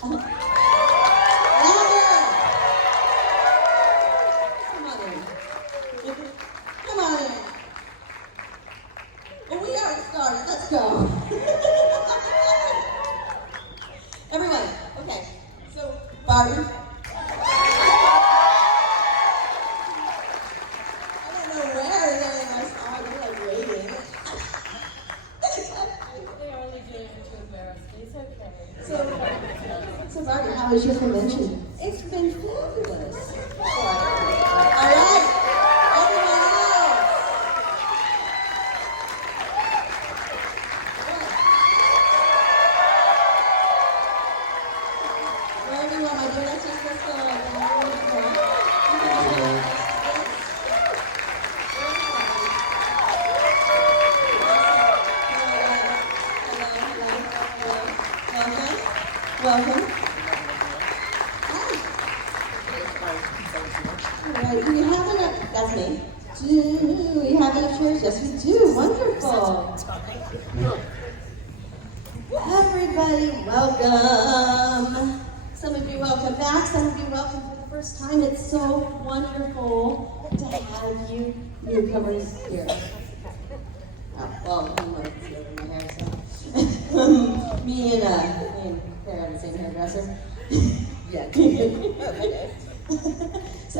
Come on in. Come on in. Well, we already started. Let's go. Everyone, okay. So, Barbie. I don't know where they're like waiting. They're only doing it to embarrass me. It's okay. So Barbie, how was your convention? It's been fabulous. All right, everyone else. Where do you want my donuts? Just let's go. Welcome. All right, do we have enough? That's me. Do we have enough chairs? Yes, we do. Wonderful. Everybody, welcome. Some of you welcome back. Some of you welcome for the first time. It's so wonderful to have you newcomers here. Oh, well, I'm going to see over my hair, so. Me and Claire are the same hairdresser. Yeah.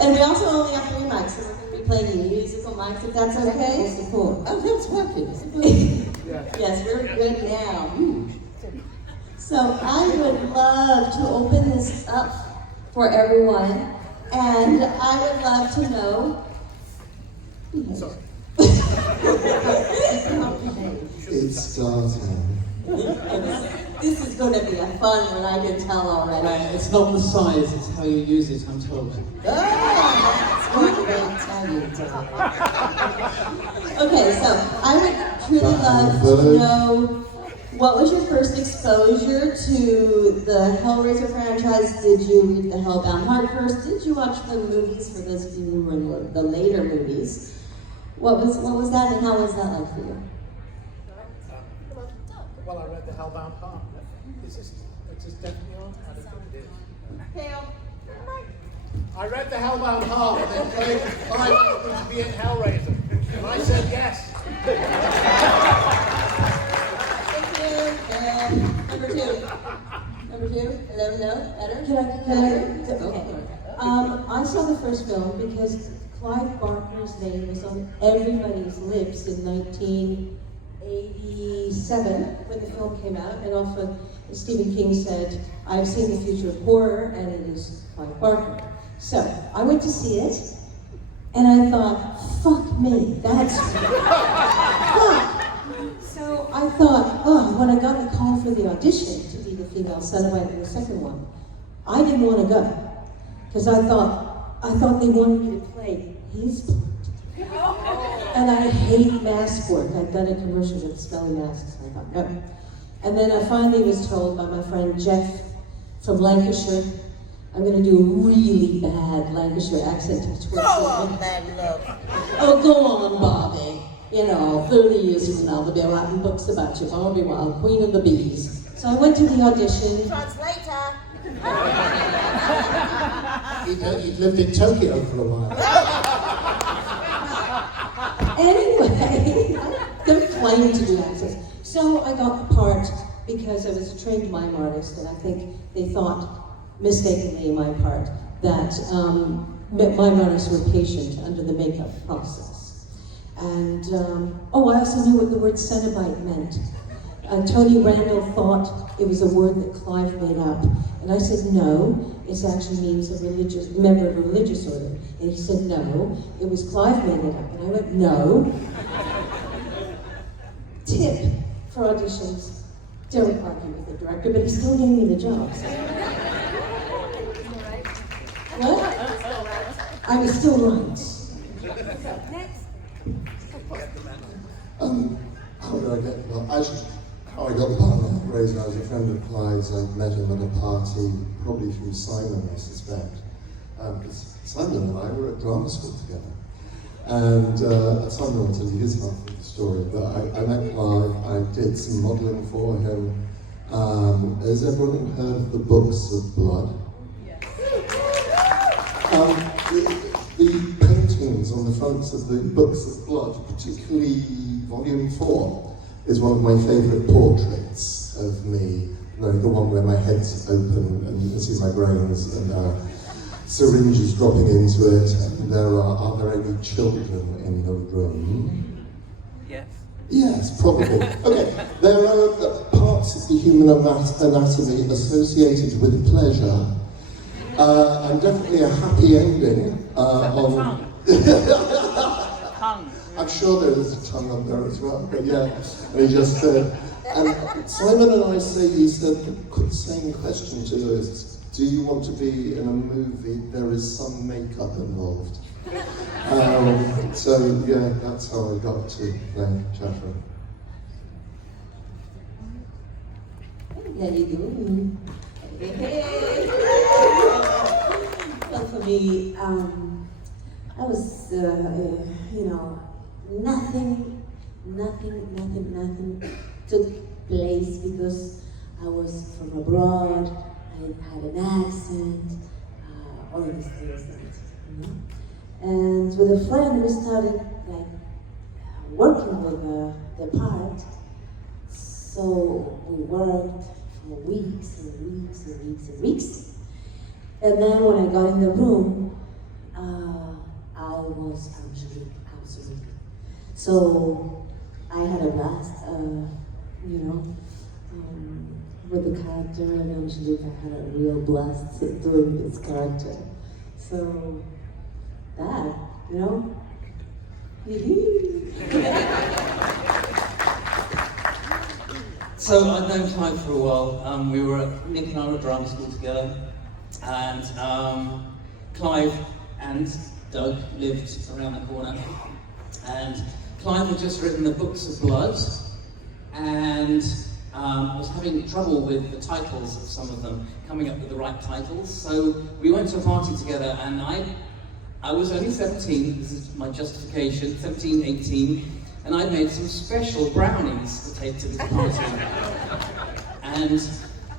And we also only have 3 mics, so we're going to be playing musical mics, if that's okay. Cool. Oh, that's working. Yes, we're good now. So I would love to open this up for everyone, and I would love to know. It's starting. This is going to be a fun one, I can tell already. It's not the size, it's how you use it, I'm told. Okay, so I would truly love to know, what was your first exposure to the Hellraiser franchise? Did you read the Hellbound Heart first? Did you watch the movies, for those of you who were in the later movies? What was that, and how was that like for you? Well, I read the Hellbound Heart. Is this definitely on? I don't think it is. Hale. I read the Hellbound Heart and then played 5 hours to be in Hellraiser. And I said yes. Thank you. Number 2. Number 2? Hello, no? Better? Can I? Okay. I saw the first film because Clive Barker's name was on everybody's lips in 1987 when the film came out, and often Stephen King said, "I've seen the future of horror, and it is Clive Barker." So I went to see it, and I thought, "Fuck me, that's fuck." So I thought, when I got the call for the audition to be the female Cenobite in the second one, I didn't want to go because I thought they wanted me to play his part. And I hate mask work. I'd done a commercial with smelly masks, and I thought, no. And then I finally was told by my friend Jeff from Lancashire, I'm going to do a really bad Lancashire accent to twist. Go on, man, look. Oh, go on, Bobby. 30 years from now, there'll be writing books about you, Barbie Wild, Queen of the Bees. So I went to the audition. Translator. He'd lived in Tokyo for a while. Anyway, I don't claim to do accents. So I got the part because I was a trained mime artist, and I think they thought, mistakenly in my part, that mime artists were patient under the makeup process. And, I also knew what the word Cenobite meant. Tony Randall thought it was a word that Clive made up. And I said, no, it actually means a member of a religious order. And he said, no, it was Clive made it up. And I went, no. Tip for auditions, don't argue with the director, but he still gave me the job. So. What? I was still right. How I got the part of Hellraiser, I was a friend of Clyde's. I met him at a party, probably through Simon, I suspect. Because Simon and I were at drama school together. And Simon will tell you his half of the story, but I met Clive, I did some modelling for him, Has everyone heard of the Books of Blood? Yes. The paintings on the fronts of the Books of Blood, particularly Volume 4, is one of my favourite portraits of me. You know, the one where my head's open and you can see my brains and syringes dropping into it. And are there any children in the room? Yes. Yes, probably. Okay, there are parts of the human anatomy associated with pleasure, and definitely a happy ending on. Tongue. I'm sure there is a tongue on there as well, but yeah, and he just said, and Simon and I say, he said the same question to us, do you want to be in a movie? There is some makeup involved. So yeah, that's how I got to play Jaffa. There you go. Well, for me, I was, nothing took place because I was from abroad. I had an accent, all of these things. And with a friend, we started working with the part. So we worked for weeks and weeks and weeks and weeks. And then when I got in the room, I was Angelique, absolutely. So I had a blast, with the character, and Angelique, I had a real blast doing this character. So that, So I'd known Clive for a while. Nick and I were at drama school together, and Clive and Doug lived around the corner. And Clive had just written the Books of Blood, and was having trouble with the titles of some of them, coming up with the right titles. So we went to a party together, and I was only 17, this is my justification, 17, 18, and I made some special brownies to take to this party. And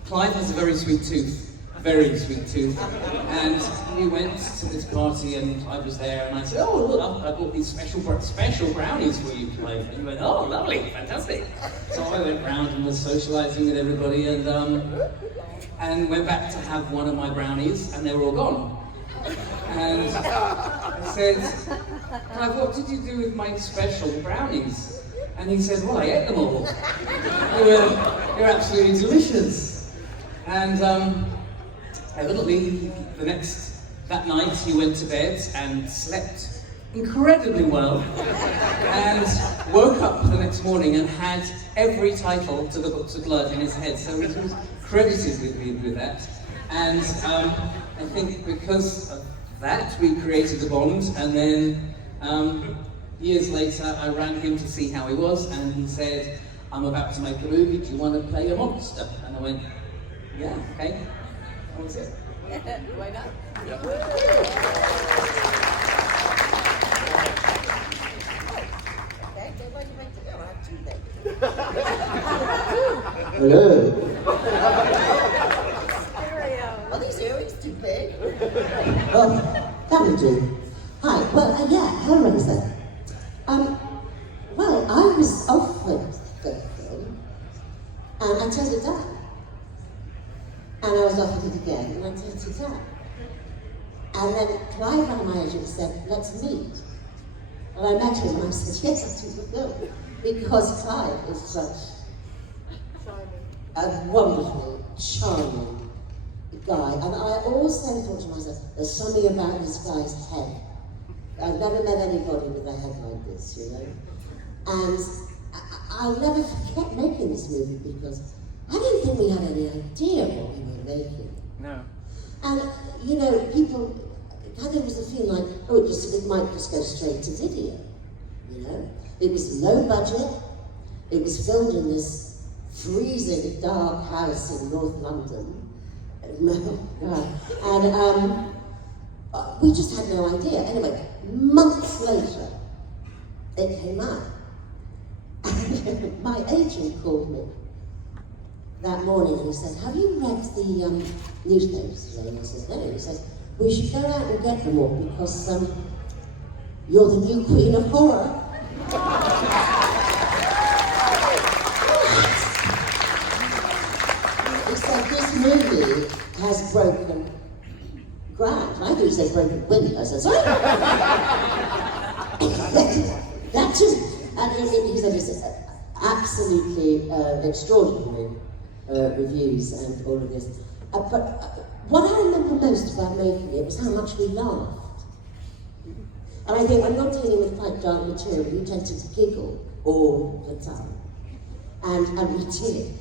Clive has a very sweet tooth. And we went to this party and I was there and I said, oh look, I bought these special brownies for you, Clive. And he went, oh lovely, fantastic. So I went round and was socialising with everybody and went back to have one of my brownies and they were all gone. And I said, Clive, what did you do with my special brownies? And he said, well, I ate them all. They were absolutely delicious. And evidently, that night he went to bed and slept incredibly well, and woke up the next morning and had every title to the Books of Blood in his head. So he was credited with that. And I think because of that, we created a bond. And then years later, I rang him to see how he was, and he said, I'm about to make a movie, do you want to play a monster? And I went, yeah, okay. That was it. Why not? Okay, so what do you make to go? I have two things. Hello. Are these earrings too big? Oh, that'll do. Hi, well, yeah, Hellraiser. Well, I was offered the film, and I turned it down. And I was offered it again, and I turned it down. And then Clive rang my agent and said, let's meet. And I met him and I said, yes, I'll do the film. Because Clive is such a wonderful, charming guy. And I also thought to myself, there's something about this guy's head. I've never met anybody with a head like this, And I'll never forget making this movie because I didn't think we had any idea what we were making. No. And, people kind of was a feeling like, it might just go straight to video, It was low budget, it was filmed in this freezing dark house in North London. And we just had no idea. Anyway, months later, it came out. My agent called me that morning and he said, have you read the newspapers today? And I said, no. He said, we should go out and get them all because you're the new queen of horror. He said, this movie has broken ground. I thought he said broken wind. I said, sorry? That too. And he said it's absolutely extraordinary reviews and all of this. But what I remember most about making it was how much we laughed. And I think when you're dealing with quite dark material, you tend to giggle all the time. And we did.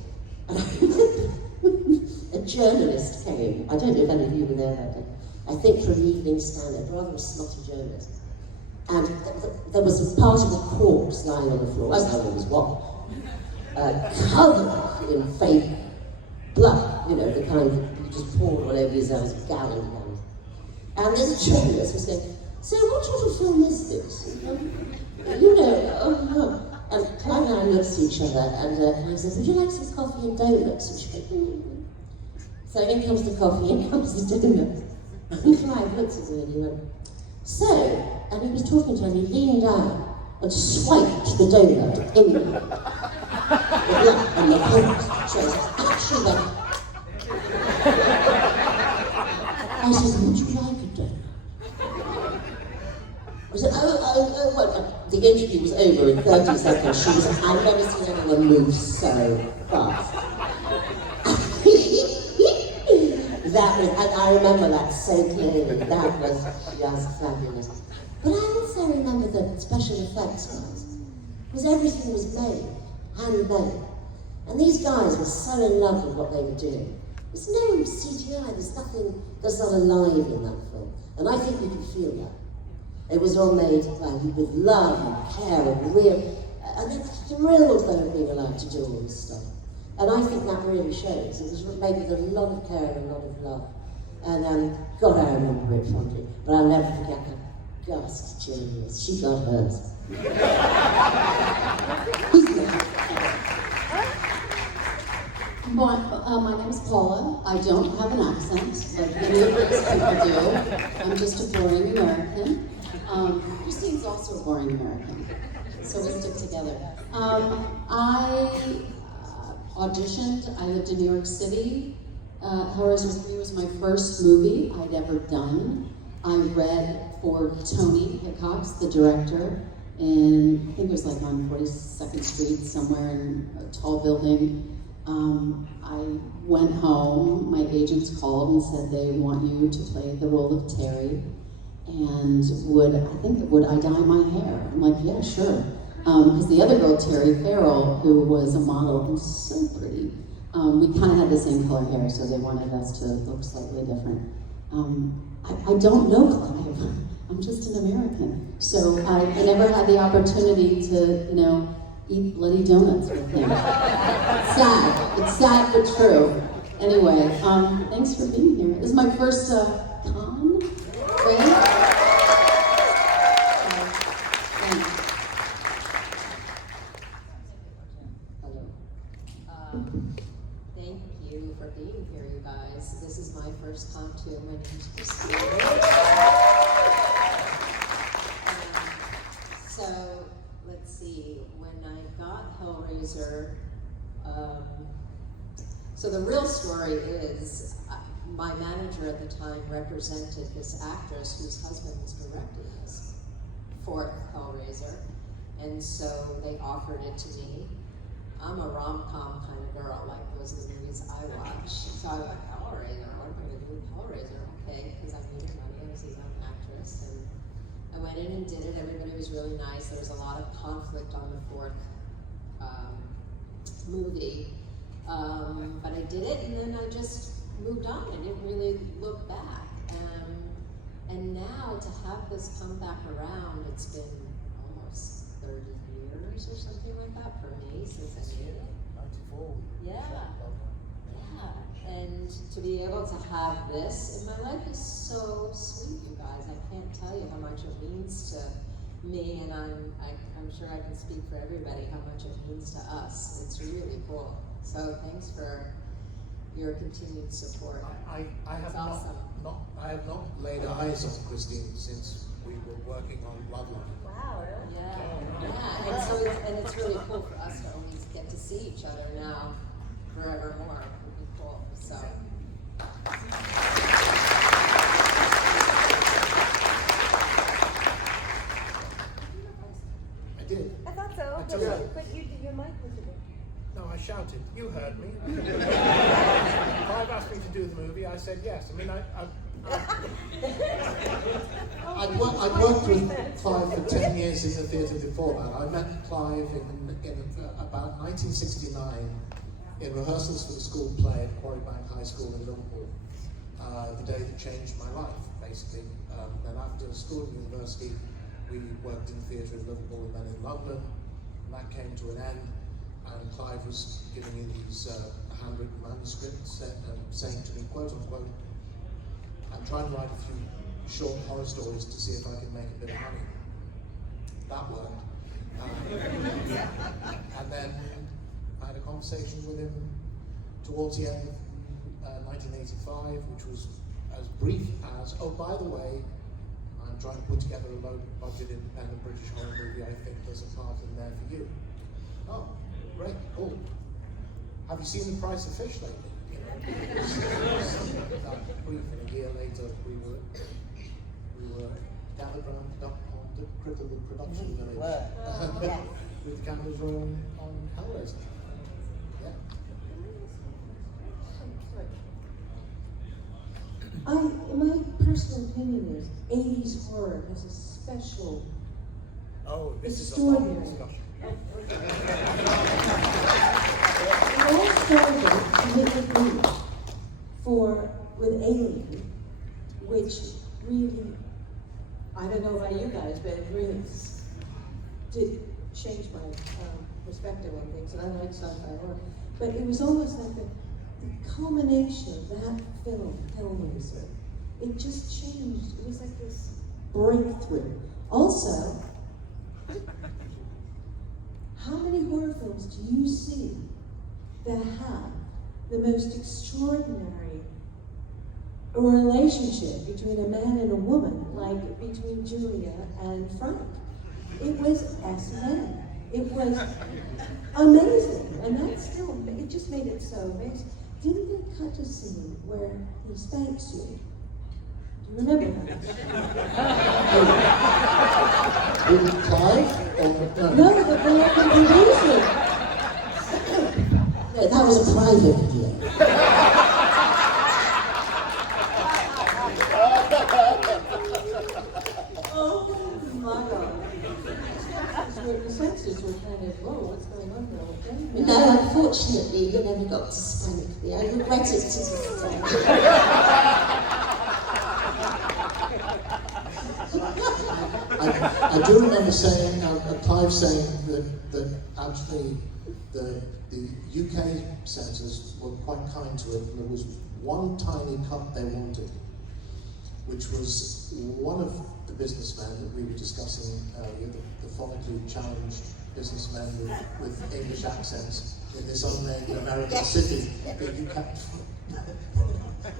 And I remember a journalist came, I don't know if any of you were there that day, I think from the Evening Standard, rather a snotty journalist. And there was a part of a corpse lying on the floor, as there always was, covered in fake blood, you know, the kind that you just poured all over yourselves, gallons. And this journalist was saying, so what sort of film is this? You know, and Clive and I looked at each other, and Clive said, would you like some coffee and donuts? And she went, mm. So in comes the coffee, in comes the donuts. And Clive looked at me and he went, so, and he was talking to her, and he leaned down and swiped the donut in the blood and the corpse. So it actually went. I said, would you like a donut? I said, oh, well, the interview was over in 30 seconds. She was, I've never seen anyone move so fast. That was, and I remember that so clearly. That was just fabulous. But I also remember the special effects guys, because everything was made, handmade. And these guys were so in love with what they were doing. There's no CGI, there's nothing that's not alive in that film. And I think you can feel that. It was all made with love and care and real, and they're thrilled they were being allowed to do all this stuff. And I think that really shows. It was made with a lot of care and a lot of love. And God, I remember it fondly. But I'll never forget that Gus genius. She got hers. My name is Paula. I don't have an accent, like many of these people do. I'm just a boring American. Christine's also a boring American, so we stick together. I auditioned. I lived in New York City. Hellraiser 3 was my first movie I'd ever done. I read for Tony Hickox, the director, and I think it was like on 42nd Street, somewhere in a tall building. I went home, my agents called and said they want you to play the role of Terry, and would I dye my hair? I'm like, yeah, sure. Because the other girl, Terry Farrell, who was a model and so pretty, we kind of had the same color hair, so they wanted us to look slightly different. I don't know Clive. I'm just an American. So I never had the opportunity to, eat bloody donuts with him. It's sad. It's sad but true. Anyway, thanks for being here. This is my first con, right? Thank you for being here, you guys. This is my first con too. My name's Christine. So, let's see. When I got Hellraiser, so the real story is my manager at the time represented this actress whose husband was directing this fourth Hellraiser, and so they offered it to me. I'm a rom-com kind of girl, like those are the movies I watch. So I went, Hellraiser, what am I going to do with Hellraiser? Okay, because I needed money, I was a young actress. And I went in and did it, everybody was really nice. There was a lot of conflict on the fourth movie. But I did it, and then I just moved on. I didn't really look back. And now to have this come back around, it's been almost 30 years or something like that for me since I did it. 94. Yeah. And to be able to have this in my life is so sweet, you guys. I can't tell you how much it means to me, and I'm sure I can speak for everybody how much it means to us. It's really cool. So thanks for your continued support. I have It's awesome. I have not laid eyes on Christine since we were working on Bloodline. Wow, really? Yeah, and so it's really cool for us to always get to see each other now forevermore. It would be cool. So. I did. I thought so, I but, told you. but your mic was a bit. No, I shouted. You heard me. Clive asked me to do the movie. I said yes. I mean, I'd worked with Clive for 10 years in the theatre before that. I met Clive in about 1969 in rehearsals for the school play at Quarry Bank High School in Liverpool. The day that changed my life, basically. Then after school and university, we worked in theatre in Liverpool and then in London. And that came to an end. And Clive was giving me these handwritten manuscripts saying to me, quote unquote, I'm trying to write a few short horror stories to see if I can make a bit of money. That worked. And then I had a conversation with him towards the end of 1985, which was as brief as, oh, by the way, I'm trying to put together a low-budget independent British horror movie. I think there's a part in there for you. Oh, great, cool. Have you seen The Price of Fish lately? You know, that brief, and a year later we were gathered around on the critical production village with cameras on Hellraiser. Yeah. In my personal opinion is 80s horror has a special, Oh, this is a long extraordinary. discussion. It all started with me with Alien, which really, I don't know about you guys, but it really did change my perspective on things, and I like sci-fi horror. But it was almost like the culmination of that film, Hellraiser. It just changed. It was like this breakthrough. Also, how many horror films do you see that have the most extraordinary relationship between a man and a woman, like between Julia and Frank? It was S&M. It was amazing, and that's still, it just made it so amazing. Didn't they cut a scene where he spanks you? Do you remember that? With Clive? Or No, the producer. No, that was a private video. Oh my God. The senses were kind of, whoa, what's going on there? No, unfortunately, you never got to spank me. I regret it to this day. I do remember saying, Clive saying that actually the UK censors were quite kind to it, and there was one tiny cut they wanted, which was one of the businessmen that we were discussing earlier, the phonically challenged businessmen with English accents in this unnamed American city that you kept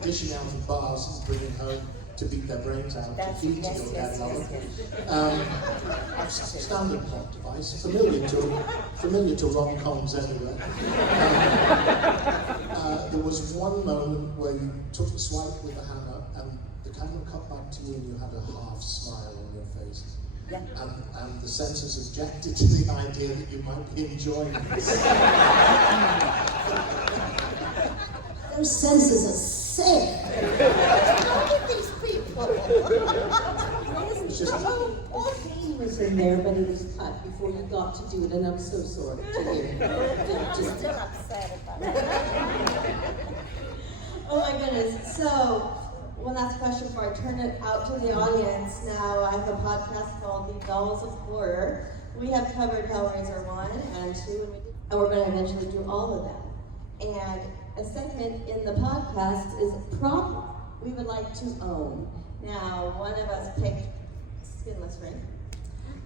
dishing out of bars and bringing home to beat their brains out to feed to your dead lover. Standard plot device, familiar to rom-coms anyway. There was one moment where you took a swipe with the hammer and the camera cut back to you and you had a half smile on your face. And the censors objected to the idea that you might be enjoying this. Those censors are sick. Look at these people. It's just, What scene was in there, but it was cut before you got to do it, and I'm so sorry to hear. I'm Just- still upset about it. Oh my goodness. So, one last question before I turn it out to the audience. Now, I have a podcast called The Dolls of Horror. We have covered Hellraiser 1 and 2, and we're going to eventually do all of them. And a segment in the podcast is prop we would like to own. Now, one of us picked Skinless Ring,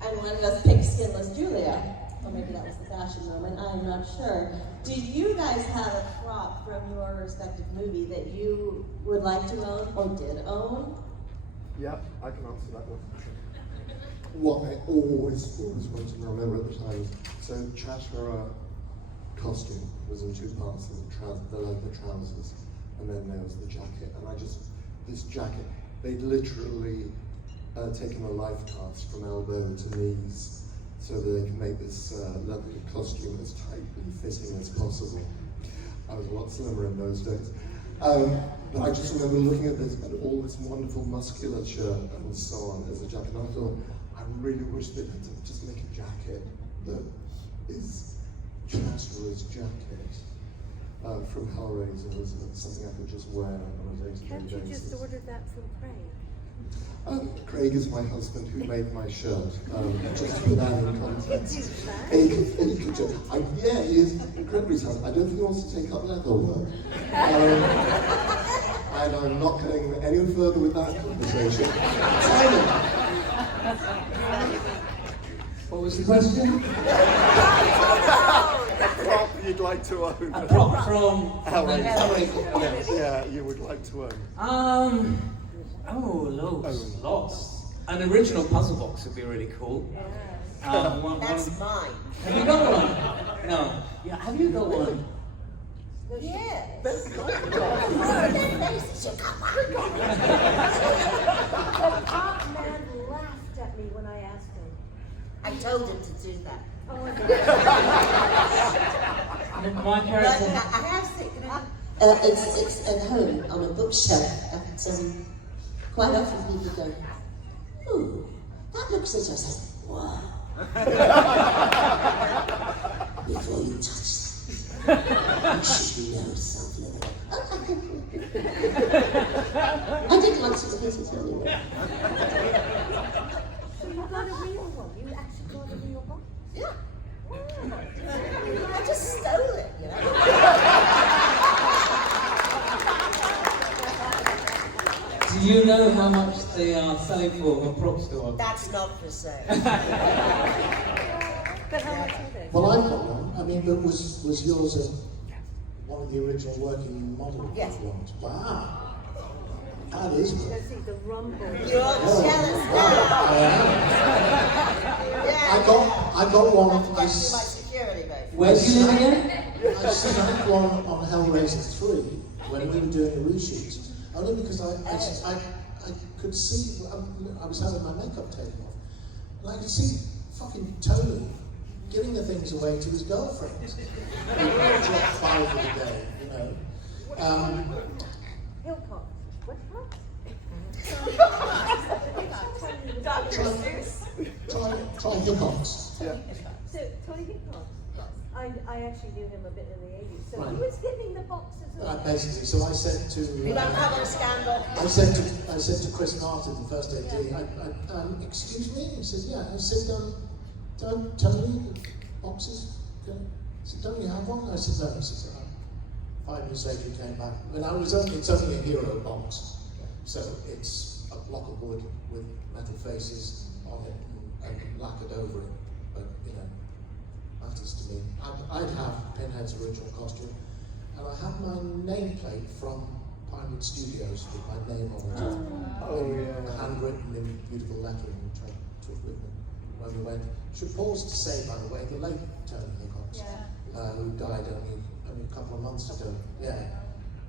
and one of us picked Skinless Julia. or maybe that was the fashion moment, I'm not sure. Do you guys have a prop from your respective movie that you would like to own or did own? Yeah, I can answer that one. What I always wanted to remember at the time, so Chatterer costume was in two parts, the leather trousers, and then there was the jacket, and this jacket, they'd literally taken a life cast from elbow to knees so that they could make this leather costume as tightly fitting as possible. I was a lot slimmer in those days. But I just remember looking at this, and all this wonderful musculature and so on as a jacket, and I thought, I really wish they'd had to just make a jacket that is Chatterer's jacket from Hellraiser, was something I could just wear on a day-to-day Can't basis. you just order that from Craig? Craig is my husband who made my shirt, just to put that in context. He is incredibly talented. I don't think he wants to take up leather work. And I'm not going any further with that conversation. Simon! What was the question? A prop you'd like to own. A prop from Hellraiser. Yeah, you would like to own. Lots. An original puzzle box would be really cool. That's mine. Have you got one? No. Yeah, have you got one? Yes. The pop man laughed at me when I asked him. I told him to do that. Oh, My But character. I have seen It's at home on a bookshelf, and quite often people go, ooh, that looks interesting. Wow. Before you touch that, you should know something. I didn't want to hit it anyway. so you got a real one? You actually got a real box? Yeah. Wow. I just stole it, you know. Do you know how much they are selling for a prop store? That's not for sale. But how much are they? Well, I've got one. I mean, but was yours one of the original working models? Yes. Wow. That is good. Let's see, the rumble. You're jealous now. I am. Yeah. I got one. That's my security vote. Where do you live again? I snagged one on Hellraiser 3 when we were doing a reshoot. Only because I could see, I was having my makeup taken off, and I could see fucking Tony giving the things away to his girlfriends. He dropped 5 of the day, you know. Hillcock. What house? Try Hillcocks. Yeah. So, Tony Hillcock. I actually knew him a bit in the 80s. So Right. he was giving the boxes away. Basically, so I said to We won't have a scandal. I said to Chris Martin, the first AD, excuse me? He said, yeah. I said, don't tell me the boxes. Okay. He said, don't you have one? I said, no. He said, 5 minutes later he came back. And it's only a hero box. So it's a block of wood with metal faces on it and lacquered over it. But, you know, matters to me. I'd have Pinhead's original costume. And I have my nameplate from Pinewood Studios with my name on it. Oh, yeah. Handwritten in beautiful lettering, which I took with me when we went. Should pause to say, by the way, the late Tony Hillcock, who died only a couple of months ago. Yeah,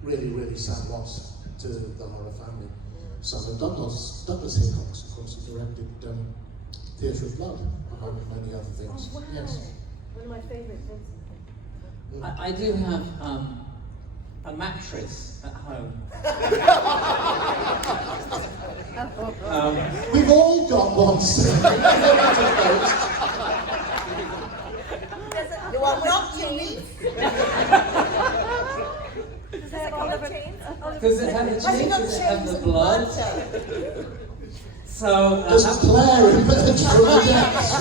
really, really sad loss to the horror family. Son of Douglas Hillcock, of course, who directed Theatre of Blood, among many other things. Oh, wow. Yes. One of my favorite Vincent. I do have a mattress at home. We've all got one. You are not unique. Does it have Oliver chains? Does it have the Has he cheese? got Does it have chains the and blood? blood? So Does Claire emerge from the depths?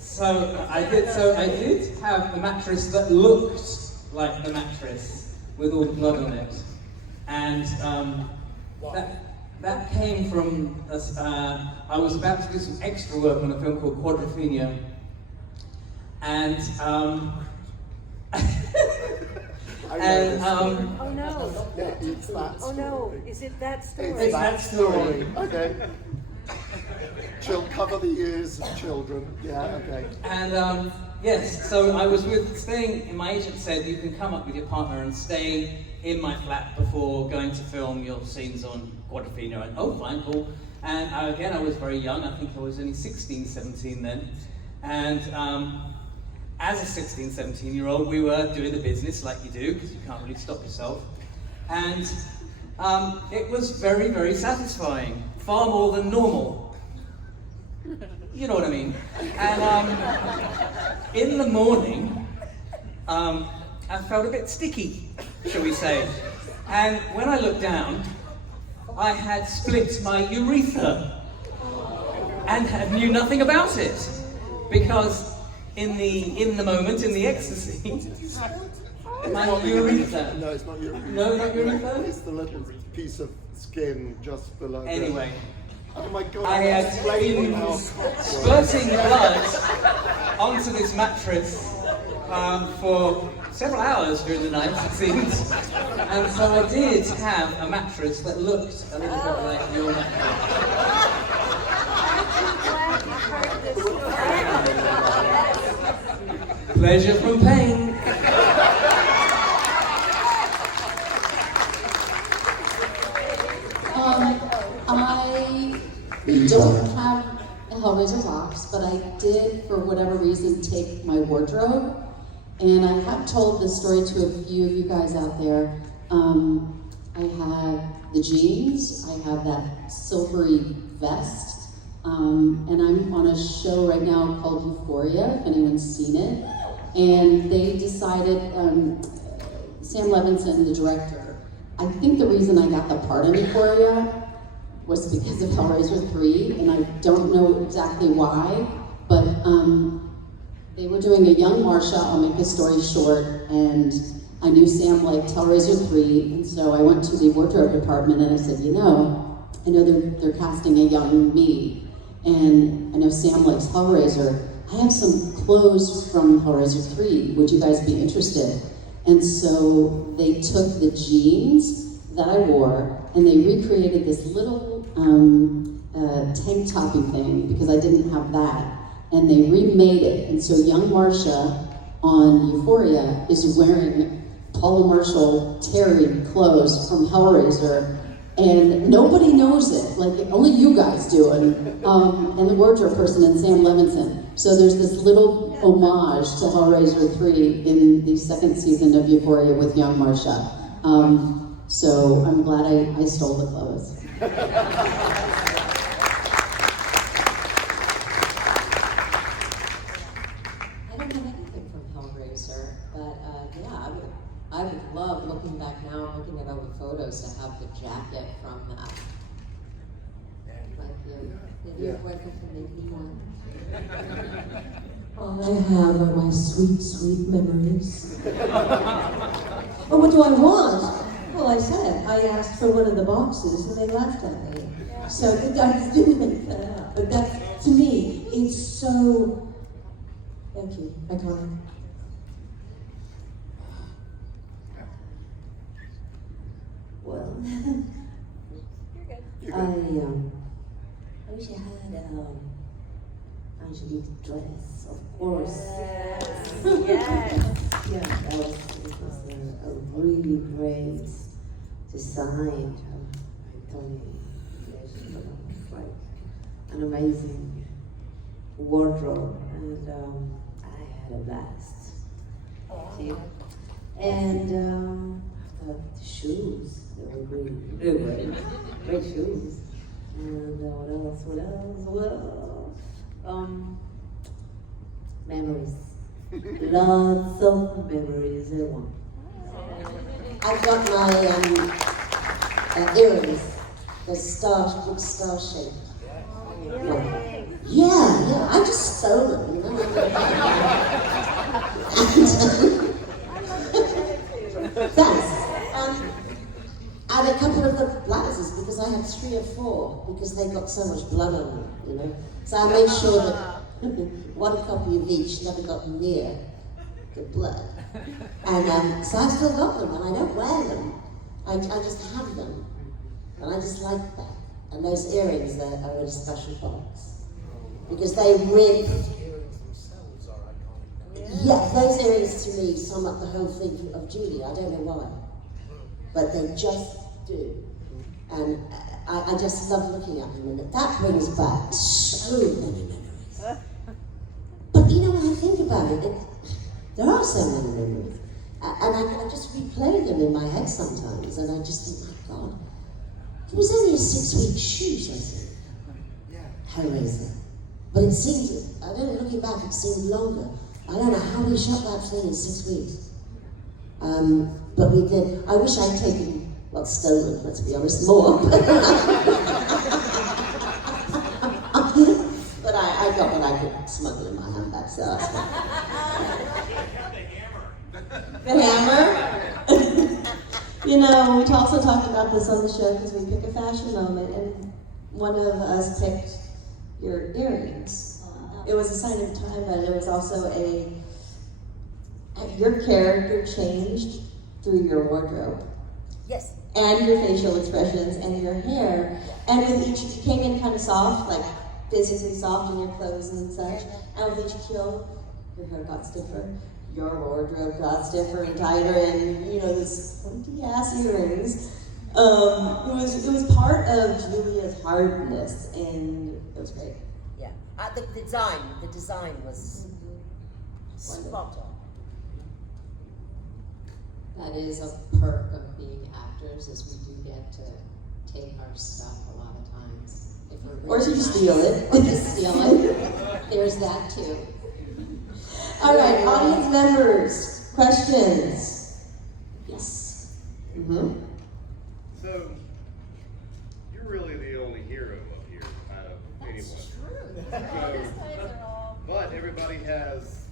So I did have a mattress that looked like the mattress with all the blood on it, and that came from, I was about to do some extra work on a film called Quadrophenia, and Oh no. Yeah, it's that Oh story. no. Is it that story? It's that story. Okay. Cover the ears of children. Yeah, okay. And yes, so I was staying, my agent said you can come up with your partner and stay in my flat before going to film your scenes on Quadrophenia. And oh, fine, cool. And again, I was very young, I think I was only 16, 17 then. And as a 16, 17-year-old, we were doing the business like you do, because you can't really stop yourself. And it was very, very satisfying, far more than normal. You know what I mean? And in the morning, I felt a bit sticky, shall we say. And when I looked down, I had split my urethra and knew nothing about it. Because in the moment, in the ecstasy, my urethra. No, it's not urethra. No, not urethra? It's the little piece of skin just below. Anyway. Oh my God! I had been spurting blood onto this mattress for several hours during the night, it seems. And so I did have a mattress that looked a little bit like your mattress. Pleasure from pain. I don't have a Hellraiser box, but I did, for whatever reason, take my wardrobe. And I have told this story to a few of you guys out there. I have the jeans, I have that silvery vest, and I'm on a show right now called Euphoria, if anyone's seen it. And they decided, Sam Levinson, the director, I think the reason I got the part in Euphoria was because of Hellraiser 3, and I don't know exactly why, but they were doing a young Marsha, I'll make this story short, and I knew Sam liked Hellraiser 3, and so I went to the wardrobe department and I said, you know, I know they're casting a young me, and I know Sam likes Hellraiser. I have some clothes from Hellraiser 3, would you guys be interested? And so they took the jeans that I wore, and they recreated this little tank toppy thing, because I didn't have that, and they remade it. And so young Marsha on Euphoria is wearing Paula Marshall Terry clothes from Hellraiser, and nobody knows it, like only you guys do, and the wardrobe person and Sam Levinson. So there's this little homage to Hellraiser 3 in the second season of Euphoria with young Marsha. So I'm glad I stole the clothes. I don't have anything from Hellraiser, but yeah, I would love, looking back now, looking at all the photos, to have the jacket from that. Like your boyfriend can make me one. All I have are my sweet, sweet memories. Oh, what do I want? Well, I said, I asked for one of the boxes and they laughed at me. So I didn't make that up. But that, to me, it's so, thank you, iconic. Well, You're good. I wish I had Angelique's dress, of course. Yes. Yeah, it was a really great design by Tony. It's like an amazing wardrobe, and I had a blast. See? And the shoes, they were great, great shoes. And what else? Memories. Lots of memories, everyone. I've got my earrings, the look star shape. Yeah, I just stole them, you know. Thanks. And a couple of the blouses, because because I had 3 or 4 because they got so much blood on them, you know. So I made sure that one copy of each never got near the blood. And so I've still got them, and I don't wear them. I just have them, and I just like that. And those earrings are in a special box because they really. Those earrings themselves are iconic. Yeah, those earrings to me sum up the whole thing of Julia. I don't know why, but they just do. And I just love looking at them, and that brings back so many memories. But you know, when I think about it, there are so many memories. And I just replay them in my head sometimes, and I just think, my God, it was only a 6-week shoot, I think. Hellraiser. But it seemed, I don't know, looking back, it seemed longer. I don't know how we shot that thing in 6 weeks. But we did. I wish I'd taken, well, stolen, let's be honest, more. But I got what I could smuggle in my handbag, so that's fine. The hammer? You know, we also talked about this on the show because we pick a fashion moment, and one of us picked your earrings. It was a sign of time, but it was also your character changed through your wardrobe. Yes. And your facial expressions and your hair. And with each, you came in kind of soft, like physically soft in your clothes and such. And with each kill, your hair got stiffer. Your wardrobe got stiffer and tighter, and you know, this pointy ass earrings. It was part of Julia's hardness, and it was great. Yeah. The design was spot on. That is a perk of being actors, is we do get to take our stuff a lot of times. If we're Or to really steal nice. it. Or to steal it. There's that too. All right, audience members, questions? Yes. Mm-hmm. So, you're really the only hero up here out of anyone. So, but everybody has,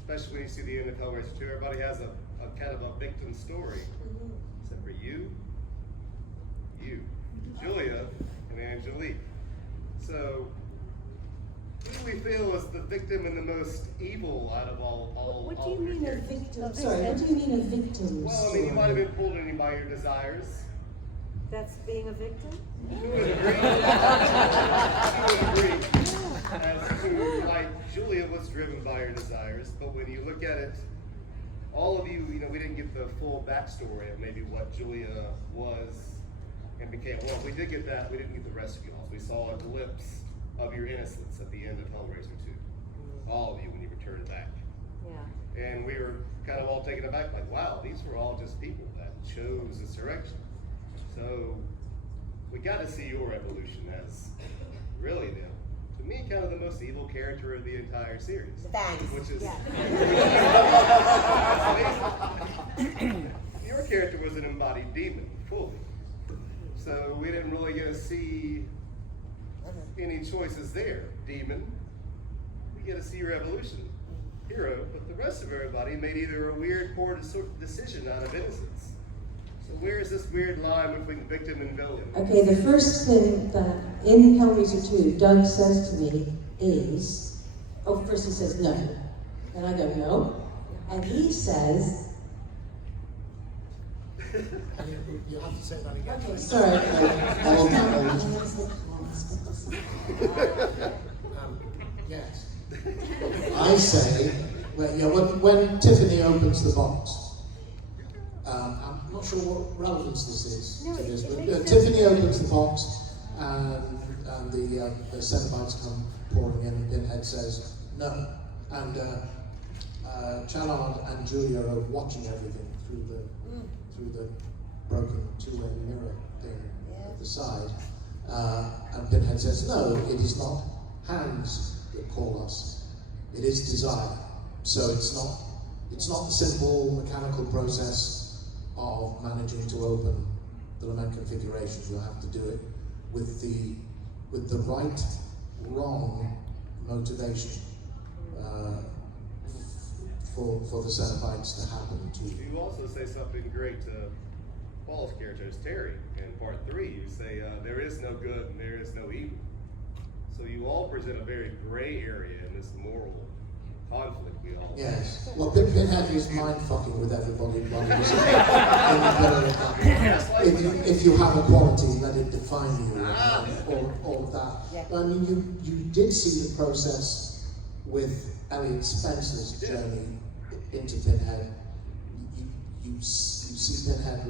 especially when you see the end of Hellraiser 2, everybody has a kind of a victim story. Except for you, Julia, and Angelique. So, who do we feel is the victim and the most evil out of all What do all you of your mean a characters? victim? Sorry, what do you mean a victim Well, I mean, you might have been pulled in by your desires. That's being a victim? You would agree. As to, like, Julia was driven by her desires, but when you look at it, all of you, you know, we didn't get the full backstory of maybe what Julia was and became. Well, we did get that. We didn't get the rest of y'all. We saw a glimpse of your innocence at the end of Hellraiser 2. All of you when you returned back. Yeah. And we were kind of all taken aback, like, wow, these were all just people that chose this direction. So we got to see your evolution as really, to me, kind of the most evil character of the entire series. Thanks. Which is Yeah. your character was an embodied demon, fully. So we didn't really get to see any choices there. Demon, we get to see your evolution. Hero, but the rest of everybody made either a weird, poor decision out of innocence. So where is this weird line between victim and villain? Okay, the first thing that in Hellraiser 2, Doug says to me is, first he says no. And I go, no. And he says, You have to say that again. okay, sorry. Yes. I say, when Tiffany opens the box, I'm not sure what relevance this is to this, but Tiffany opens the box and the Cenobites come pouring in, and Pinhead says no. And Challard and Julia are watching everything through the broken two-way mirror thing at the side. And Pinhead says, no, it is not hands that call us. It is desire. So it's not the simple mechanical process of managing to open the lament configuration. You have to do it with the right, wrong motivation for the Cenobites to happen to you. You also say something great to Paul's character is Terry. In part 3, you say there is no good and there is no evil. So you all present a very gray area in this moral conflict we all Yes. Well, Pinhead is mind fucking with everybody while he was in the middle. If you have a quality, let it define you, and all of that. I mean, you did see the process with Elliot Spencer's journey into Pinhead. You see Pinhead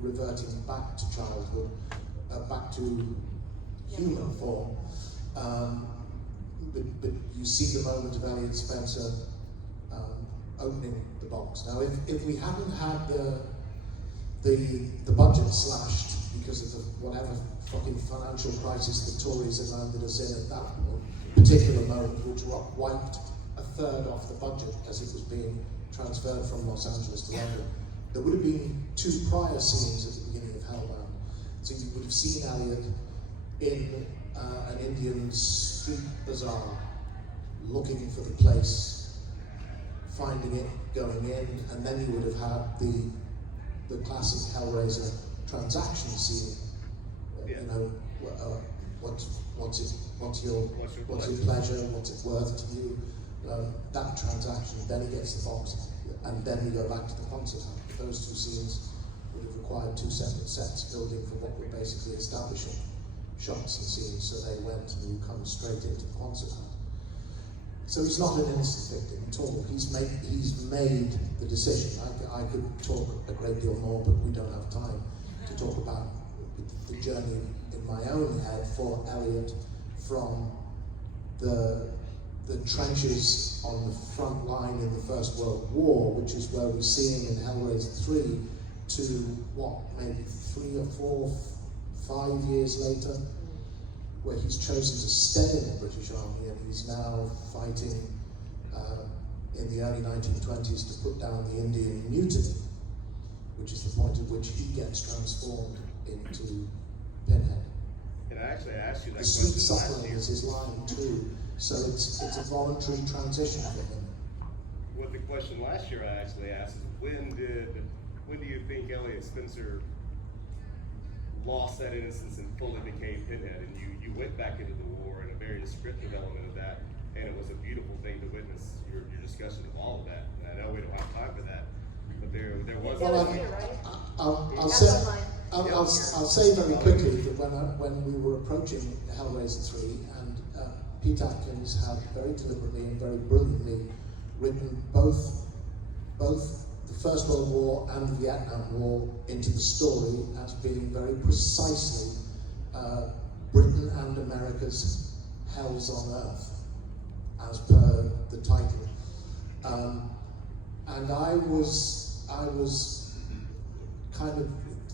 reverting back to childhood, back to human form. But you see the moment of Elliot Spencer opening the box. Now, if we hadn't had the budget slashed because of the whatever fucking financial crisis the Tories had landed us in at that particular moment, which wiped a third off the budget as it was being transferred from Los Angeles to London, there would have been 2 prior scenes at the beginning of Hellbound. So you would have seen Elliot in an Indian street bazaar, looking for the place, finding it, going in, and then you would have had the classic Hellraiser transaction scene. You know, what's your pleasure, what's it worth to you? That transaction. Then he gets the box, and then we go back to the concert hall. Those 2 scenes would have required 2 separate sets, building for what were basically establishing shots and scenes, so they went and you come straight into the concert hall. So he's not an innocent victim at all. He's made the decision. I could talk a great deal more, but we don't have time to talk about the journey in my own head for Elliot from the trenches on the front line in the First World War, which is where we see him in Hellraiser 3, to what, maybe 3 or 4, 5 years later, where he's chosen to stay in the British Army, and he's now fighting in the early 1920s to put down the Indian Mutiny, which is the point at which he gets transformed into Pinhead. And I actually asked you that The question sweet last suffering year. is his line too, so it's a voluntary transition for him. What the question last year I actually asked is when do you think Elliot Spencer lost that innocence and fully became Pinhead? And you went back into the war and a very descriptive element of that, and it was a beautiful thing to witness your discussion of all of that. And I know we don't have time for that, but there was. I'll say very quickly that when we were approaching Hellraiser 3, and Pete Atkins had very deliberately and very brilliantly written both the First World War and the Vietnam War into the story as being very precisely Britain and America's Hells on Earth, as per the title. And I was kind of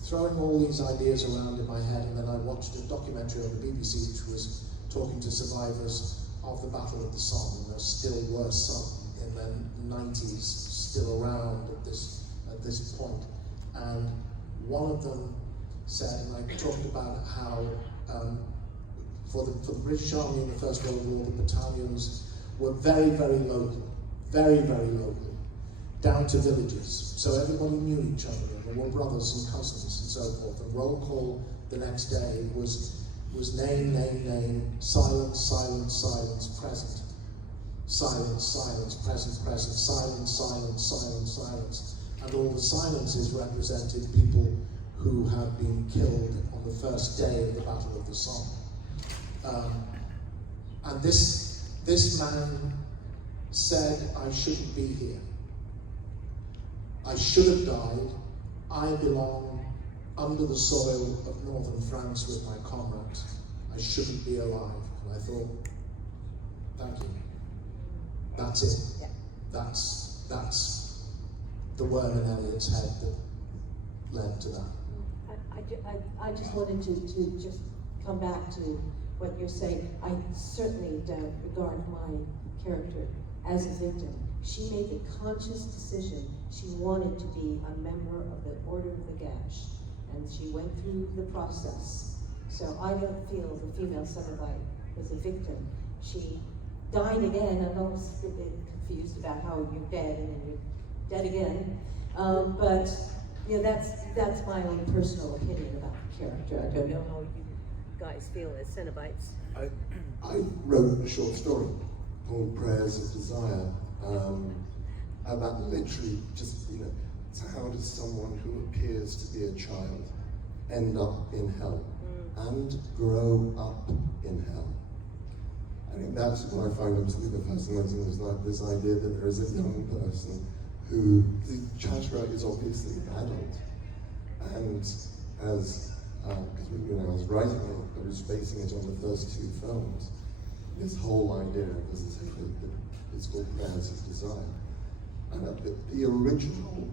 throwing all these ideas around in my head, and then I watched a documentary on the BBC which was talking to survivors of the Battle of the Somme, and there still were some in the 90s still around at this point. And one of them said, and I talked about how for the British Army in the First World War, the battalions were very, very local, very, very local, down to villages. So everybody knew each other, and they were brothers and cousins and so forth. And roll call the next day was name, name, name, silence, silence, silence, present. Silence, silence, present, present, silence, silence, silence, silence. And all the silences represented people who had been killed on the first day of the Battle of the Somme. And this man said, I shouldn't be here. I should have died. I belong under the soil of northern France with my comrades. I shouldn't be alive. And I thought, thank you. That's it. Yeah. That's the worm in Elliot's head that led to that. I just wanted to just come back to what you're saying. I certainly don't regard my character as a victim. She made the conscious decision. She wanted to be a member of the Order of the Gash, and she went through the process. So I don't feel the female Cenobite was a victim. She died again. I'm almost a bit confused about how you're dead and then you're dead again. But Yeah, that's my own personal opinion about the character. I don't know how you guys feel as Cenobites. I wrote a short story called Prayers of Desire, about literally just, so how does someone who appears to be a child end up in hell and grow up in hell? I think that's what I find absolutely fascinating, is like this idea that there is a young person who, the chatterer is obviously an adult, and as because when I was writing it, I was basing it on the first two films. This whole idea, as I say, it's called Prayers of Desire. And the original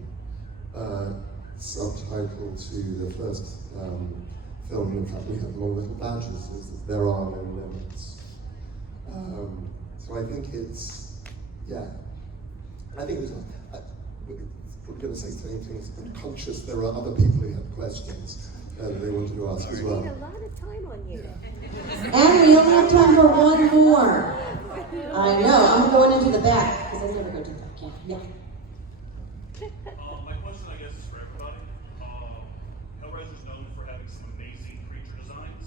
subtitle to the first film, in fact we have them on little badges, is that there are no limits. So I think it's, I think it's, we're going to say the same things. I'm conscious there are other people who have questions that they wanted to ask as well. We need a lot of time on you. And we only have time for one more. I know, I'm going into the back, because I never go to the back. Yeah. My question, I guess, is for everybody. Hellraiser is known for having some amazing creature designs.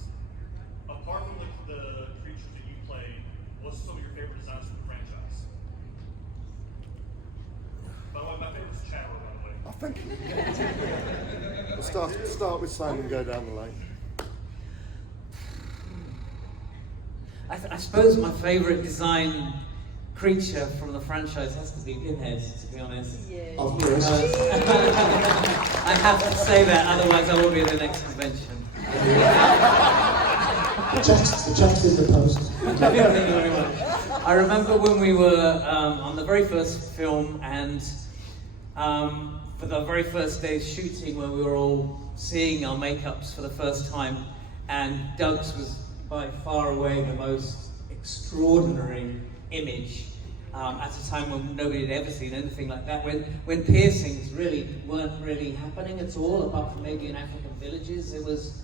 Apart from the creatures that you played, what's some of your favorite designs from the franchise? By the way, my favorite is Chatterer, by the way. Oh, thank you. We'll start with Simon and go down the line. I suppose my favourite design creature from the franchise has to be Pinhead, to be honest. Yeah. Of course. I have to say that, otherwise I won't be at the next convention. The check's in the post. Thank you very much. I remember when we were on the very first film, and for the very first day's shooting, when we were all seeing our makeups for the first time, and Doug's was by far away the most extraordinary image at a time when nobody had ever seen anything like that, when piercings really weren't really happening at all, apart from maybe in African villages. It was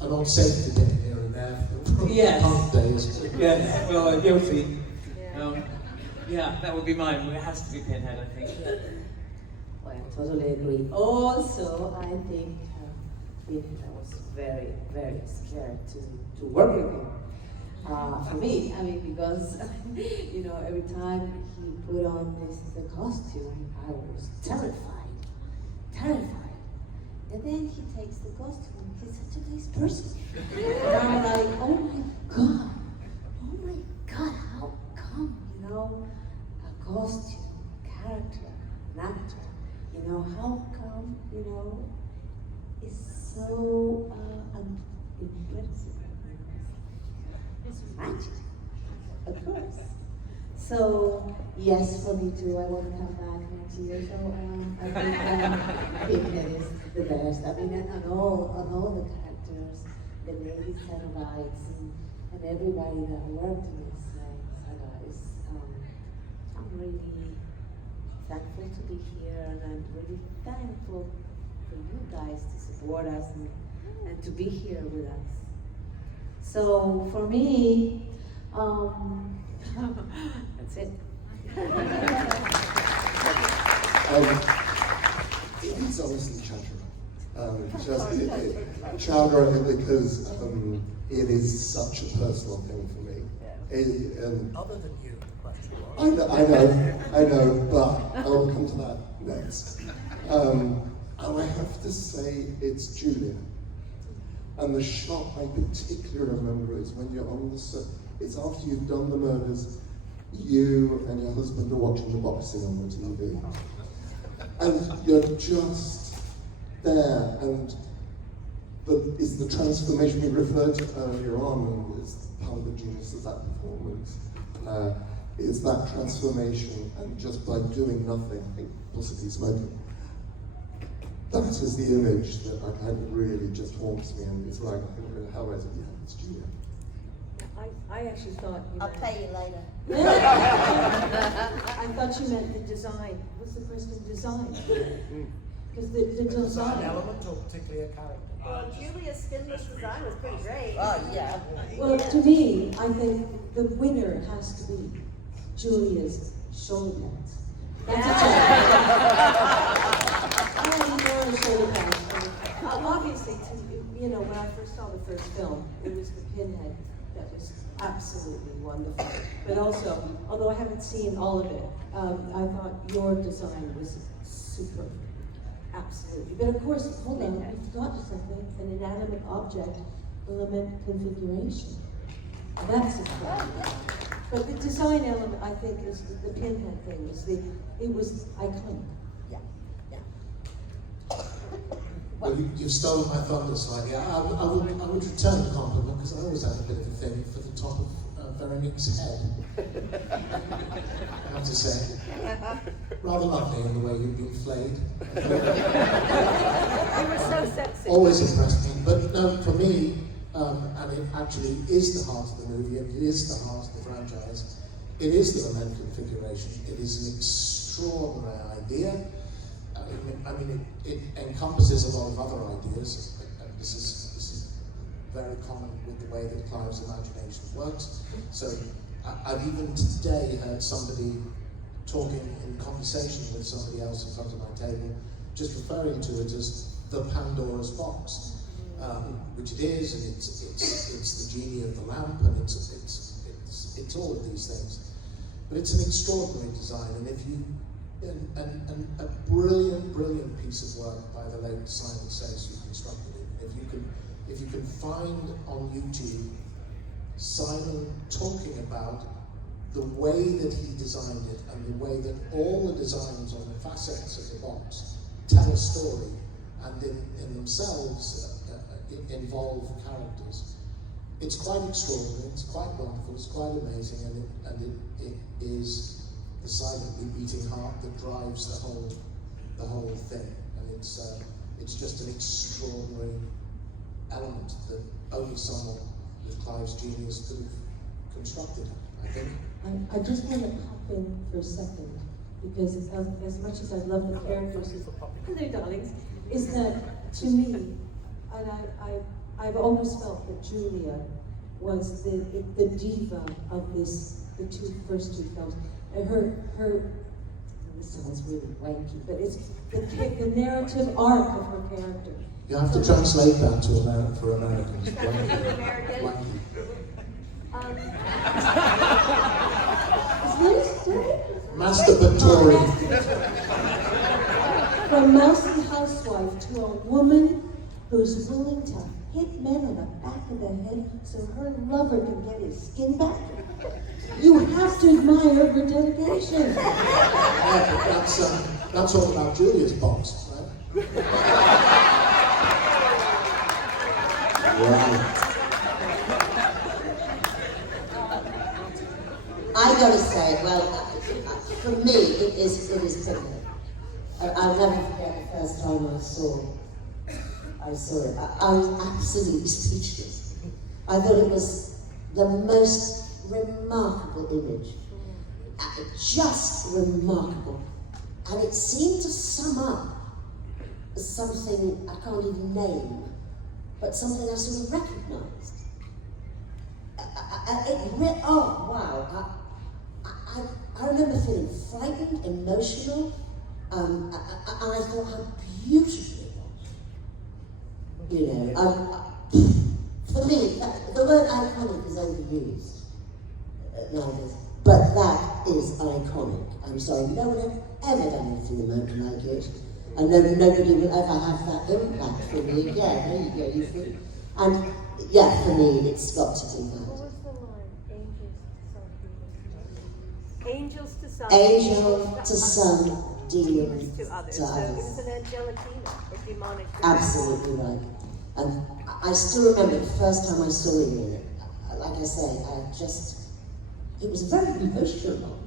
An odd safety pin here and there. Yes. Punk days. yes, well, guilty. Yeah, that would be mine. It has to be Pinhead, I think. Well, I totally agree. Also, I think I was very, very scared to work with him. For me, I mean, because every time he put on the costume, I was terrified. And then he takes the costume. He's such a nice person. And I'm like, oh my God, how come, a costume, character, an actor, how come, it's so impressive. It's magic, of course. So, yes, for me too, I want to come back next year. So, I think Pinhead is the best. I mean, and all the characters, the ladies Cenobites, and everybody that worked in this saga, I'm really thankful to be here, and I'm really thankful for you guys to support us and to be here with us. So for me, that's it. It's honestly Chatterer, because it is such a personal thing for me. Other than you, the question was. I know, but I will come to that next. And I have to say, it's Julia. And the shot I particularly remember is when you're on the set. It's after you've done the murders, you and your husband are watching the boxing on the TV. And you're just there, and it's the transformation we referred to earlier on, and it's part of the genius of that performance. It's that transformation, and just by doing nothing, possibly smoking, that is the image that really just haunts me, and it's like, I think, Hellraiser, it's Julia. I actually thought you I'll meant... pay you later. I thought you meant the design. What's the question? Design. Because the Design design... element or particularly a character? Julia's skinless design was pretty great. Oh, yeah. Well, to me, I think the winner has to be Julia's shoulder pads. That's a check. shoulder pads. Obviously, you know, when I first saw the first film, it was the pinhead that was absolutely wonderful. But also, although I haven't seen all of it, I thought your design was superb. Absolutely. But of course, hold on, you forgot something, an inanimate object, element configuration. That's the problem. But the design element, I think, is the pinhead thing. It was iconic. Yeah, yeah. Well, you've stolen my thunder slightly. I would return the compliment because I always have a bit of a thing for the top of Veronique's head. I have to say. Rather lovely in the way you've been flayed. You were so sexy. Always impressed me. But no, for me, and it actually is the heart of the movie, and it is the heart of the franchise, it is the lament configuration. It is an extraordinary idea. I mean, it encompasses a lot of other ideas, and this is very common with the way that Clive's imagination works. So I've even today heard somebody talking in conversation with somebody else in front of my table, just referring to it as the Pandora's box, which it is, and it's the genie of the lamp, and it's all of these things. But it's an extraordinary design, and if you and a brilliant piece of work by the late Simon Says, who constructed it. If you can find on YouTube Simon talking about the way that he designed it and the way that all the designs on the facets of the box tell a story and in themselves involve characters. It's quite extraordinary, it's quite wonderful, it's quite amazing, and it is the silently beating heart that drives the whole thing, and it's just an extraordinary element that only someone with Clive's genius could have constructed, I think. I just want to pop in for a second, because as much as I love the characters, hello darlings, is that to me, and I've always felt that Julia was the diva of the first two films. Her this sounds really wanky, but it's the narrative arc of her character. You have to translate that to American for Americans. Masturbatory. From mousy housewife to a woman who's willing to hit men on the back of the head so her lover can get his skin back. You have to admire her dedication. Yeah, but that's all about Julia's box, right? I gotta say, well, for me, it is Pinhead. I'll never forget the first time I saw it. I was absolutely speechless. I thought it was the most remarkable image. Just remarkable. And it seemed to sum up something I can't even name, but something I sort of recognised. Oh, wow. I remember feeling frightened, emotional, and I thought how beautiful it was. You know, for me, the word iconic is overused nowadays, but that is iconic. I'm sorry, no one had ever done anything remotely like it, and nobody will ever have that impact for me again. There you go, you see. And yeah, for me, it's got to be that. What was the line? Angels to some. Angel to some, demons to others. to So others. it was an angelitina, a demonic. Absolutely right. And I still remember the first time I saw you in it. Like I say, it was very emotional.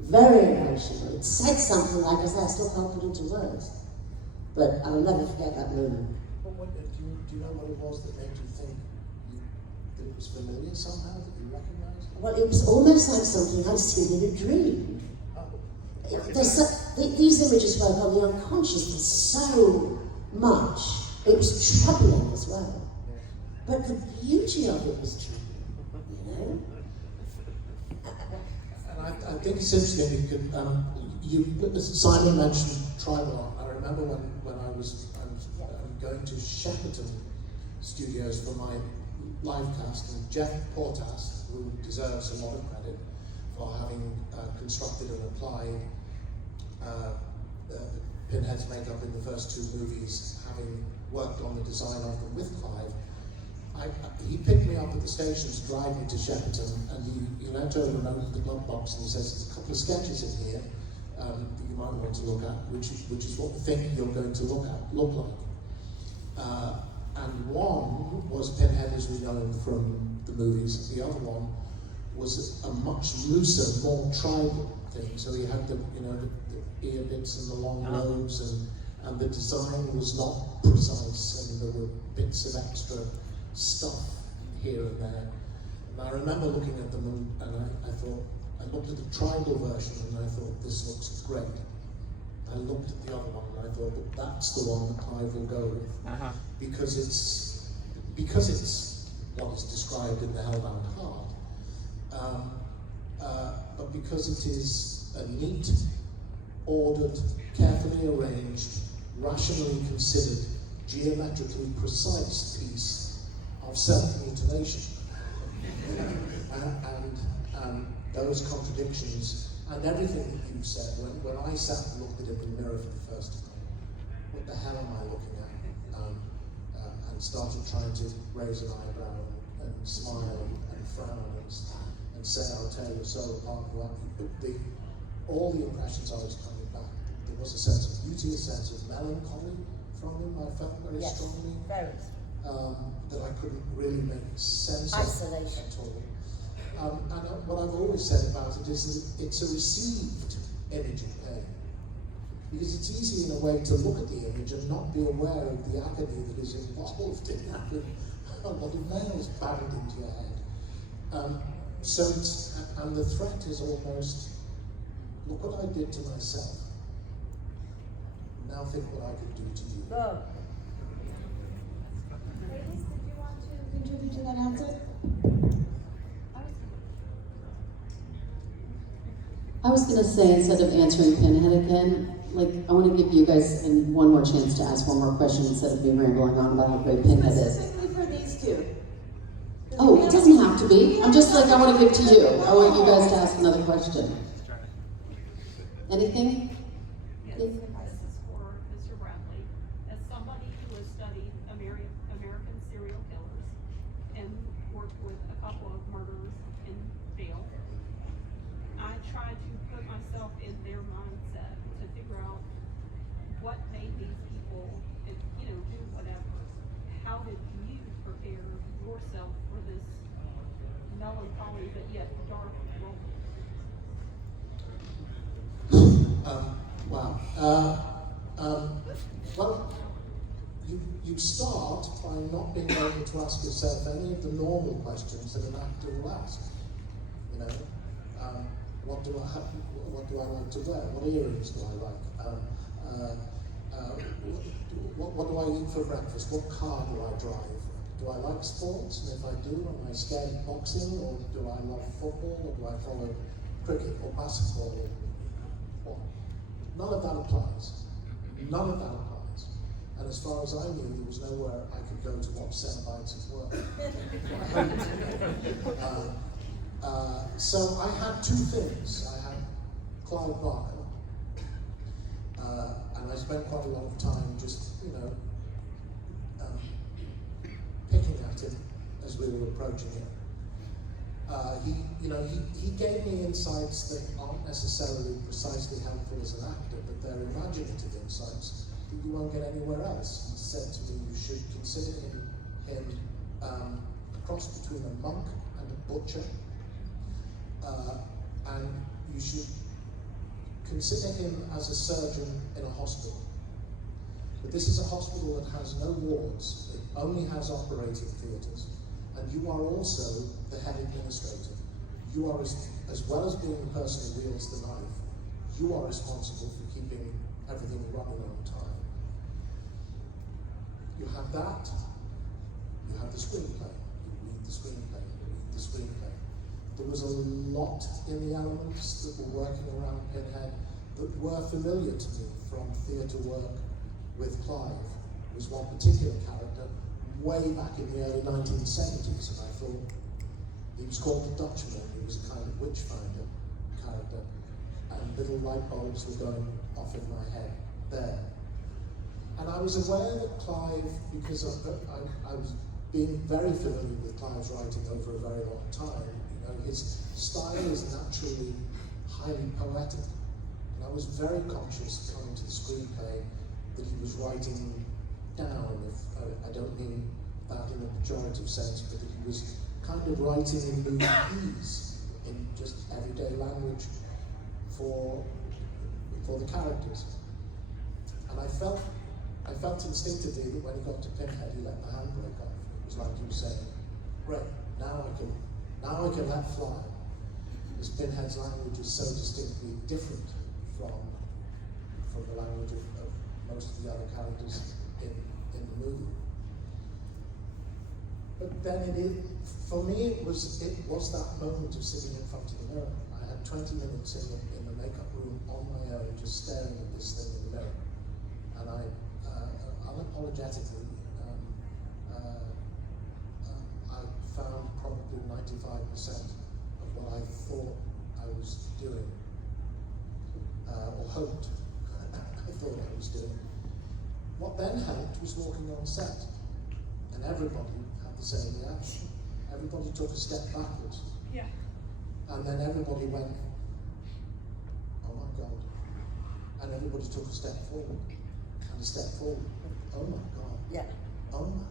Very emotional. It said something, like I say, I still can't put into words. But I'll never forget that moment. Do you know what it was that made you think that it was familiar somehow, that you recognized it? Well, it was almost like something I'd seen in a dream. These images work on the unconscious so much. It was troubling as well. But the beauty of it was troubling, you know? And I think it's interesting because Simon mentioned tribal art. I remember when I was going to Shepperton Studios for my live cast, and Jeff Portas, who deserves a lot of credit for having constructed and applied Pinhead's makeup in the first two movies, having worked on the design of them with Clive. He picked me up at the station to drive me to Shepperton, and he leant over and opened the glove box and he says, "There's a couple of sketches in here that you might want to look at, which is what we think you're going to look like." And one was Pinhead as we know him from the movies. The other one was a much looser, more tribal thing. So he had the ear bits and the long nose, and the design was not precise, and there were bits of extra stuff here and there. And I remember looking at them and I looked at the tribal version and I thought, this looks great. I looked at the other one and I thought, but that's the one that Clive will go with. Because it's what is described in the Hellbound Heart, but because it is a neat, ordered, carefully arranged, rationally considered, geometrically precise piece of self-mutilation. and those contradictions, and everything that you said, when I sat and looked at it in the mirror for the first time, what the hell am I looking at? And started trying to raise an eyebrow and smile and frown and say, "I'll tear your soul apart." All the impressions I was coming back, there was a sense of beauty, a sense of melancholy from him. I felt very strongly. Very. That I couldn't really make sense Isolation. of at all. And what I've always said about it is that it's a received image of pain. Because it's easy in a way to look at the image and not be aware of the agony that is involved in having a lot of nails banged into your head. And the threat is almost, look what I did to myself. Now think what I could do to you. Go. Ladies, did you want to contribute to that answer? I was gonna say, instead of answering Pinhead again, I want to give you guys one more chance to ask one more question instead of me rambling on about how great Pinhead is. Specifically for these two. Oh, it doesn't have to be. I'm just I want to give to you. I want you guys to ask another question. Anything? Yes, this is for Mr. Bradley. As somebody who has studied American serial killers and worked with a couple of murderers in jail, I try to put myself in their mindset to figure out what made these people, do whatever. How did you prepare yourself for this melancholy but yet dark role? Well, you start by not being able to ask yourself any of the normal questions that an actor will ask. What do I like to wear? What earrings do I like? What do I eat for breakfast? What car do I drive? Do I like sports? And if I do, am I scared of boxing? Or do I love football? Or do I follow cricket or basketball? Or none of that applies. None of that applies. And as far as I knew, there was nowhere I could go to watch Cenobites as well. So I had two things. I had Clive Barker, and I spent quite a lot of time just, picking at him as we were approaching it. He gave me insights that aren't necessarily precisely helpful as an actor, but they're imaginative insights that you won't get anywhere else. He said to me, you should consider him a cross between a monk and a butcher, and you should consider him as a surgeon in a hospital. But this is a hospital that has no wards, it only has operating theatres, and you are also the head administrator. You are, as well as being the person who wields the knife, you are responsible for keeping everything running on time. You have that, you have the screenplay, you read the screenplay, you read the screenplay. There was a lot in the elements that were working around Pinhead that were familiar to me from theatre work with Clive was one particular character way back in the early 1970s, and I thought he was called the Dutchman. He was a kind of witchfinder character, and little light bulbs were going off in my head there. And I was aware that Clive, because I was being very familiar with Clive's writing over a very long time, you know, his style is naturally highly poetic. And I was very conscious coming to the screenplay that he was writing down, I don't mean that in a pejorative sense, but that he was kind of writing in movies, in just everyday language for the characters. And I felt instinctively that when he got to Pinhead, he let the handbrake off. It was like he was saying, "Right, now I can let fly." Because Pinhead's language is so distinctly different from the language of most of the other characters in the movie. But then for me, it was that moment of sitting in front of the mirror. I had 20 minutes in the makeup room on my own, just staring at this thing in the mirror. And I unapologetically, I found probably 95% of what I thought I was doing, or hoped I thought I was doing. What then helped was walking on set, and everybody had the same reaction. Everybody took a step backwards. Yeah. And then everybody went, "Oh my God." And everybody took a step forward. And a step forward. "Oh my God." Yeah. "Oh my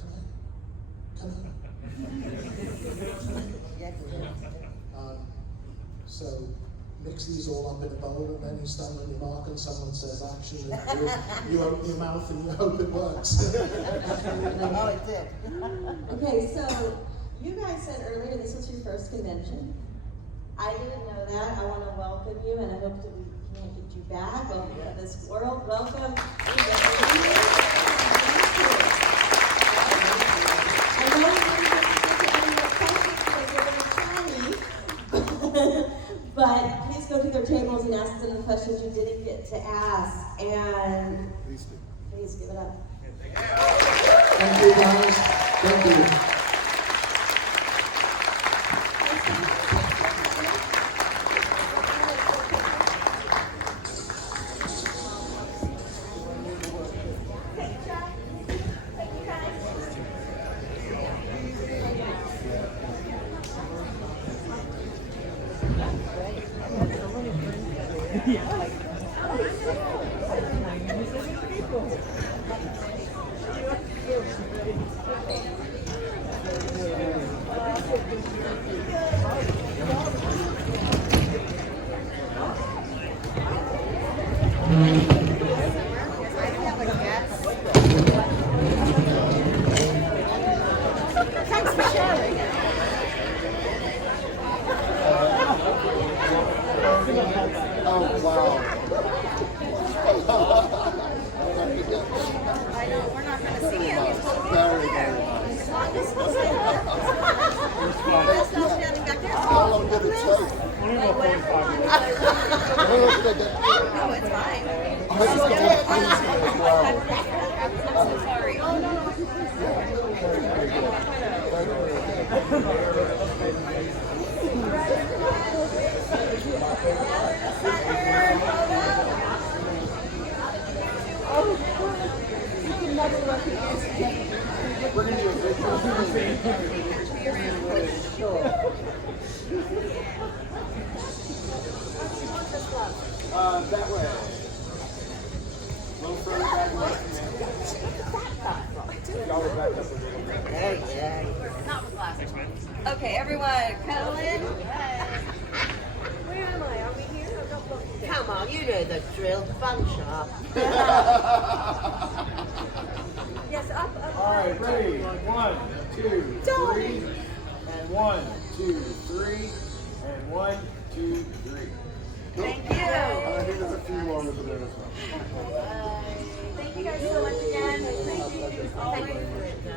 God. Can I? So mix these all up in a bowl, and then you stand on your mark and someone says action, and you open your mouth and you hope it works. Oh, it did. Okay, so you guys said earlier this was your first convention. I didn't know that. I want to welcome you, and I hope that we can get you back. Welcome to this world. Welcome. I know we're going to get to any more questions because they're going to try me. But please go to their tables and ask them the questions you didn't get to ask. And please give it up. Thank you, guys. Thank you. That way. A little further back. Y'all are back up a little bit. Yeah. Not with glasses. Okay, everyone, cuddle in. Where am I? Are we here? Come on, you know the drill. Fun shop. Yes, up. All right, ready? 1, 2, 3. And 1, 2, 3. And 1, 2, 3. Thank you. I think there's a few more over there as well. Thank you guys so much again. Thank you. Always.